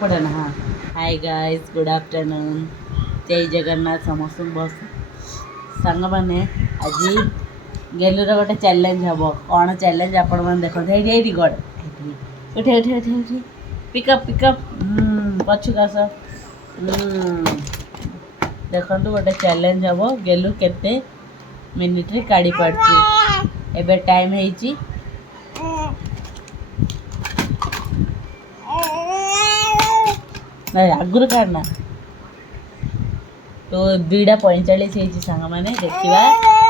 पड़े ना। हाँ, हाय गाइस, गुड आफ्टरनून, जय जगन्नाथ समस्त बस सांग मैंने आज गेलुर गोटे चैलेंज हम कौन चैलेंज आपण मैंने देखते ये गड़ उठे उठे उठे उठे पिकअप पिकअप पछुक आस देखु गोटे चैलेंज हम गेलु केते मिनिट रे काढ़ी पार्ची एबे टाइम है आगुरी काढ़ना तो 2:45 सांग मैंने देखा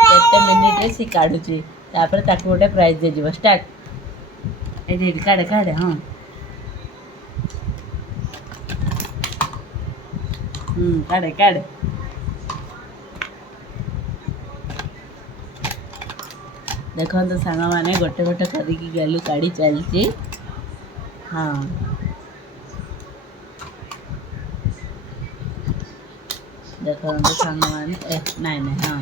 केते मिनिट रे सी काढ़ुची तापर ताकू गोटे प्राइज दे जीव स्टार्ट ए काढ़े काढ़े हाँ काढ़े काढ़े देखो तो सांग मैंने गोटे गोटे करके गलु काढ़ी चलती हाँ देखो तो सांग मैंने नहीं नहीं हाँ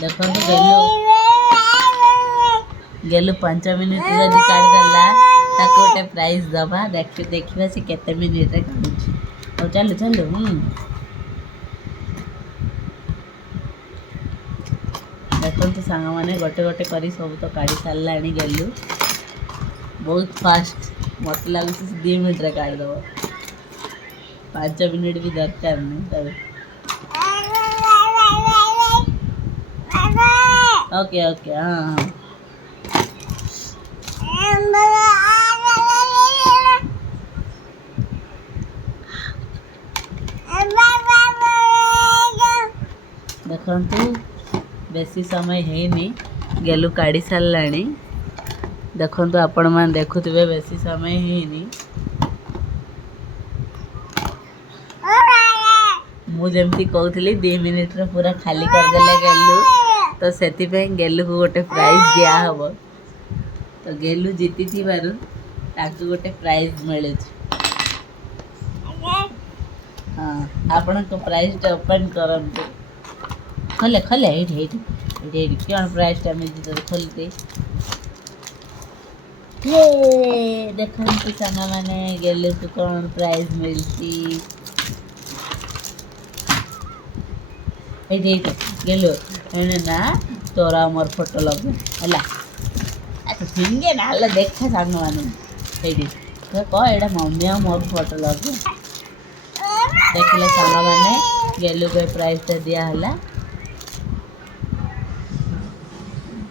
देखो तो गेलु 5 मिनिट जदि काढ़ीदेला ताको गोटे प्राइज दबा देखा सी केते मिनिट रे काढ़ुची और चलो चलो देखो तो सांग मैंने गोटे गोटे करी सब तो काढ़ी सारा गेलु बहुत फास्ट मत लगुच 2 मिनिट रे काढ़ीदेव 5 मिनिट भी दरकार नहीं तब ओके ओके हाँ हाँ देखु बेसी समय है गेलु काढ़ी सारा देखु आपण मैंने देखुवे बेसी समय है मुझे कहती 2 मिनिट रे पूरा खाली करदेले गेलु तो से गेलु को गोटे प्राइज दिया हम तो गेलु जीति ताकू गोटे प्राइज मिले हाँ आपण को प्राइज ओपन करंतु खोले खोले ये क्या प्राइज मिलती तो खोलते देखो तो सांग मैंने गेलु को कौन प्राइज मिलती गेलु ना तोरा मोर फोटो लगे है फिंगे ना देखा सांग मैंने कह एटा मम्मी मोर फोटो लगे देखले सांग मैंने गेलु को प्राइज दिया है